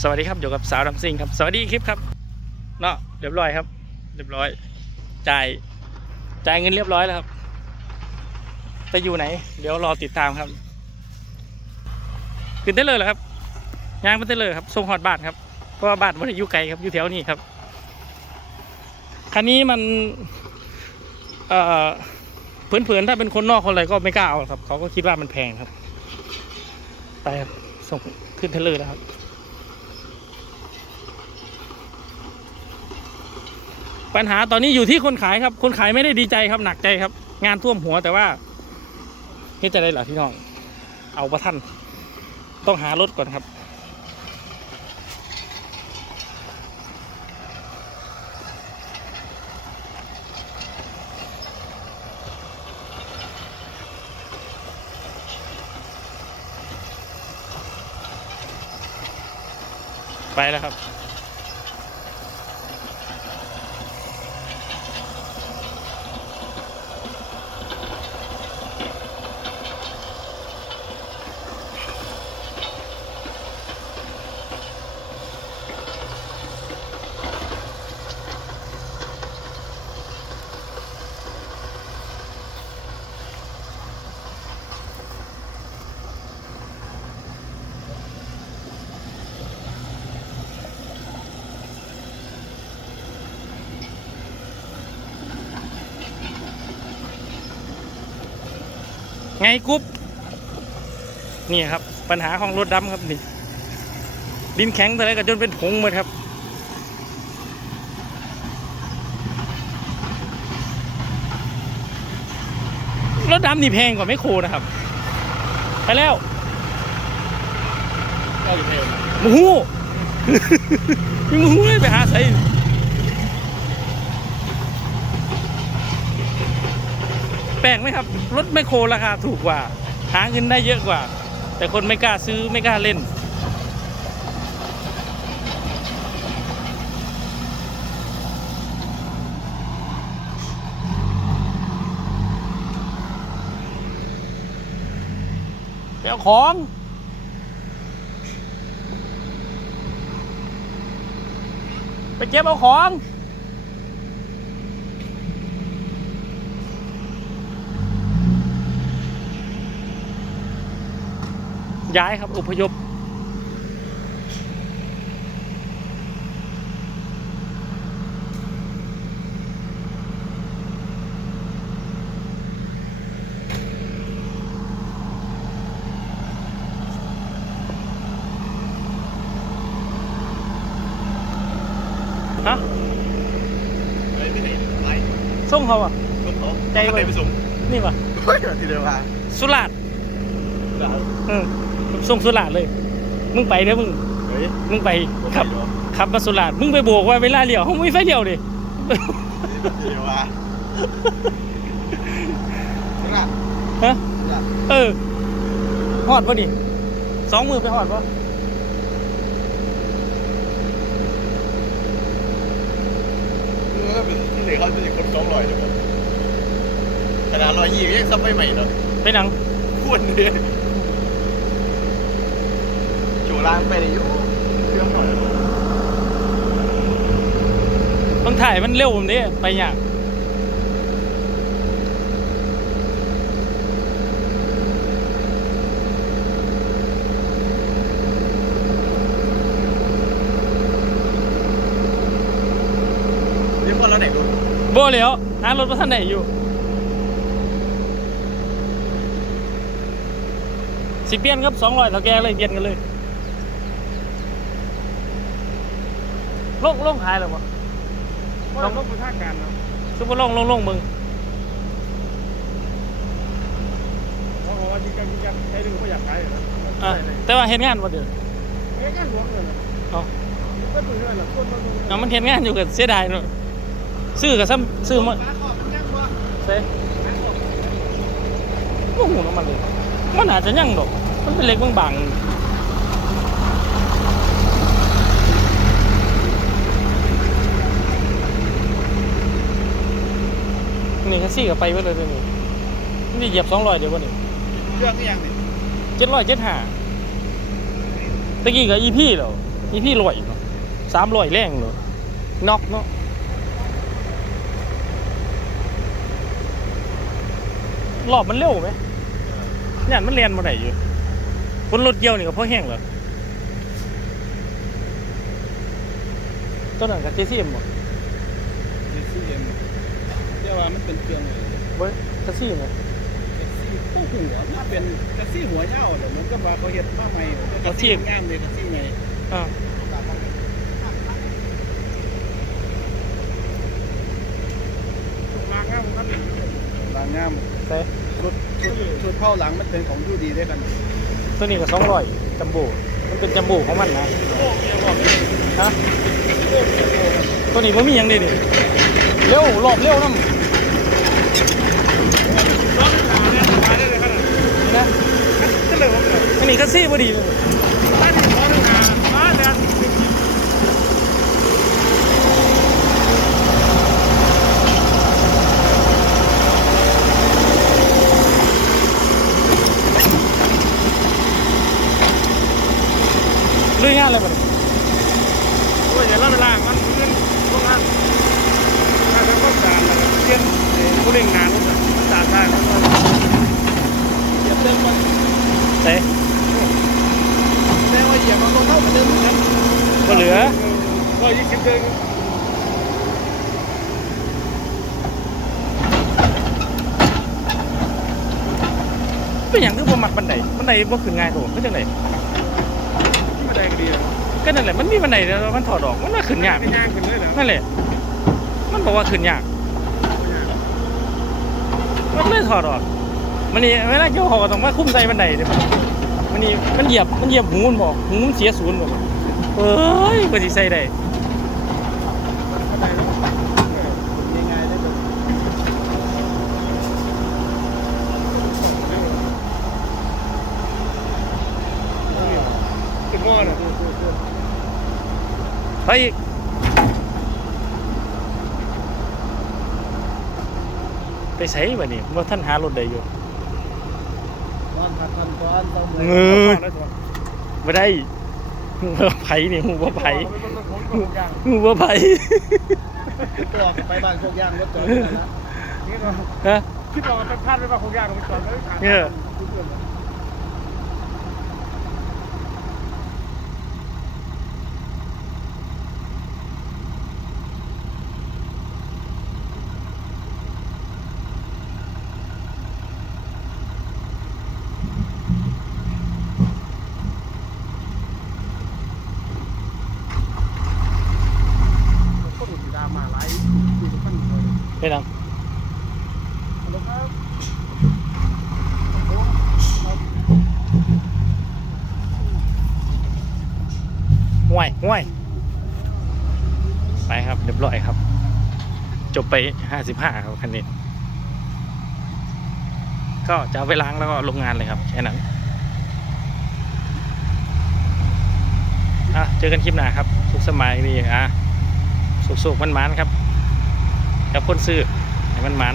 สวัสดีครับอยู่กับสาวดำซิงครับ สวัสดีคลิปครับเนาะเรียบร้อยครับ เรียบร้อยจ่ายจ่ายเงินเรียบร้อยแล้วครับแต่อยู่ไหน เดี๋ยวรอติดตามครับ ขึ้นได้เลยเหรอครับยางไปได้เลยครับส่งฮอดบานครับเพราะว่าบานมันอยู่ไกลครับอยู่แถวนี้ครับคันนี้มันเอ่อเพื่อนๆถ้าเป็นคนนอกคนอะไรก็ไม่กล้าเอาครับ เขาก็คิดว่ามันแพงครับ ไปครับส่งขึ้นเทเลอร์แล้วครับ ปัญหาตอนนี้อยู่ที่คนขายครับ คนขายไม่ได้ดีใจครับหนักใจครับ งานท่วมหัวแต่ว่าเฮ็ดจะได้เหรอพี่น้อง เอาประท่านต้องหารถก่อนครับไปแล้วครับ ไงกุ๊บนี่ครับ ปัญหาของรถดำครับนี่ ดินแข็งอะไรก็จนเป็นผงหมดครับ รถดำนี่แพงกว่าไม่โครนะครับ ไปแล้วก็อยู่เพลงหมูฮู้มีหมูฮู้เลยไปหาใส่ ปลกไหมครับ รถไมโครราคาถูกกว่า หาเงินได้เยอะกว่า แต่คนไม่กล้าซื้อไม่กล้าเล่นไปเอาของ ไปเก็บเอาของ ย้ายครับอพยพฮะไอ้ที่ไหนไอ้ส่งเขาอะรถเขาใจเว้ไปยไปส่งนี่ป่ะ เฮ้ยทีเดียวมาสุราษฎร์ เออ ส่งสุราษฎร์เลย มึงไปเด้อมึง เฮ้ยมึงไปขับขับมาสุราษฎร์มึงไปโบกว่าเวลาเลี้ยวเขาไม่ไฟเลี้ยวดิทีเดียวมาขนาดฮะเออหอดป่ะดิสองมือไปหอดป่ะเออเป็นที่ไหนเขาจะคนสองร้อยเดี๋ยวผมขนาดร้อยยี่ยังซับไม่ใหม่เนาะไปหนังขวนเลยโจ ล่างไปเลยอยูเครื่องหน่อยต้องถ่ายมันเร็วผมดิไปอย่าง เรียกว่าเราไหนรู้โบเลี้ยวหารถมาท่านไหนอยู่สิเปลี่ยนครับสองร้อยเท่าแกเลยเปลี่ยนกันเลย ลงลงขายหรอวะต้องต้องคุณท่าการเนาะซุปเปอร์ลงลงลงมึงเพราะว่าจริงจังจริงจังใช้ดึงก็อยากขายนะอะแต่ว่าเห็นงานมาเดือเอ้ยงานหลวงเลยเอาก็ถึงเลยหรอคนมาดูเอามันเห็นงานอยู่กับเสียดายเนอะซื้อกับซ้ำซื้อมาฟ้าขอบมันยังบ่เซ่โอ้โหน้ำมันเลยมันอาจจะยั่งดอก มันเป็นเล็กบางๆ นี่แค่ซี่กับไปไว้เลยเดี๋ยวนี่นี่เหยียบสองร้อยเดี๋ยววันนี้เรื่องนี้ยังนี่เจ็ดร้อยเจ็ดห้าตะกี้กับอีพี่เหรอเนี่พี่ลอยเนาะสามลอยแรงเนาะน็อกเนาะรอบมันเร็วไหมเนี่ยมันเรียนมาไหนอยู่คนรถเกี่ยวนี่ก็เพราะแห้งเหรอต้นนั้นกับเจซี่มบ่เจสซี่เอ็มแต่ ว่ามันเป็นเครื่องเลยเว้ยเจซี่มั้แท็กซี่ตู้หัวมันเป็นแท็กซี่หัวยาวแต่เหมือนกับว่าเขาเฮ็ดมาใหม่แท็กซี่งามเลยแท็กซี่ไงอ่ามางามครับลางงามใส่ชุดชุดชุดเข้าหลังมันเป็นของยูดีด้วยกัน ตัวนี้ก็สองร้อยจัมโบ้มันเป็นจัมโบ้ของมันนะโอ้ยบอกเลยฮะโอ้ยโอ้ยตัวนี้มันมีหยังดีดิเร็วรอบเร็วน้ำ ร้อนขาเนี่ยมาได้เลยขนาด นี่นะ ก็เลยผมเลย อันนี้คัสซี่พอดีเลยถ้าที่ร้อนขามาแล้วลุยงานอะไรบ้างโอ้ยอย่าละเวลามันมันพวกนั้นถ้าเขาก็สารแล้วเทียนผู้เล่นงานรถอะมันสารได้มันเหยียบเต็มมันเต้ แสดงว่าเหยียบมันลงเท่ากับเดิมเหมือนกันก็เหลือ ก็ยี่สิบเดือนเป็นอย่างที่ผมมักบันไดบันไดบ่ขึ้นง่ายโถก็จังไดที่มาแดงดีอะก็นั่นแหละมันมีบันไดแล้วมันถอดออกมันว่าขึ้นยากเป็นยางขึ้นเลยเหรอนั่นแหละ มันบอกว่าขึ้นยากมันเลยถอดออกมันนี่เวลาเกี่ยวคอก็ต้องมาคุ้มใจบันไดเด้อ มันนี่มันเหยียบมันเหยียบหูมันบอกหูมันเสียศูนย์บอกเอ้ยกว่าสิใส่ได้เข้าใจแล้วง่ายๆได้เลยขึ้นหม้อนเฮ้ยไปใส่บ่นี่ว่าท่านหารถได้อยู่ เงือบ่ได้หูว่าไผนี่หูว่าไผหูว่าไผตัวไปบ้านโคกย่างรถจอดได้แล้วฮะคิดว่ามันพลาดไปบ้านโคกย่างมันจอดเลยเนี่ย คนสีดามาไล่ดูทุกท่านเลย เป็นหยัง ฮัลโหลครับ ห่วย ไปครับเรียบร้อยครับ จบไปห้าสิบห้าครับคันนี้ ก็จะเอาไปล้างแล้วก็ลงงานเลยครับ แค่นั้นอะเจอกันคลิปหน้าครับ สุขสมัยดีอะสุขๆมันๆครับกับคนซื้อให้มันมัน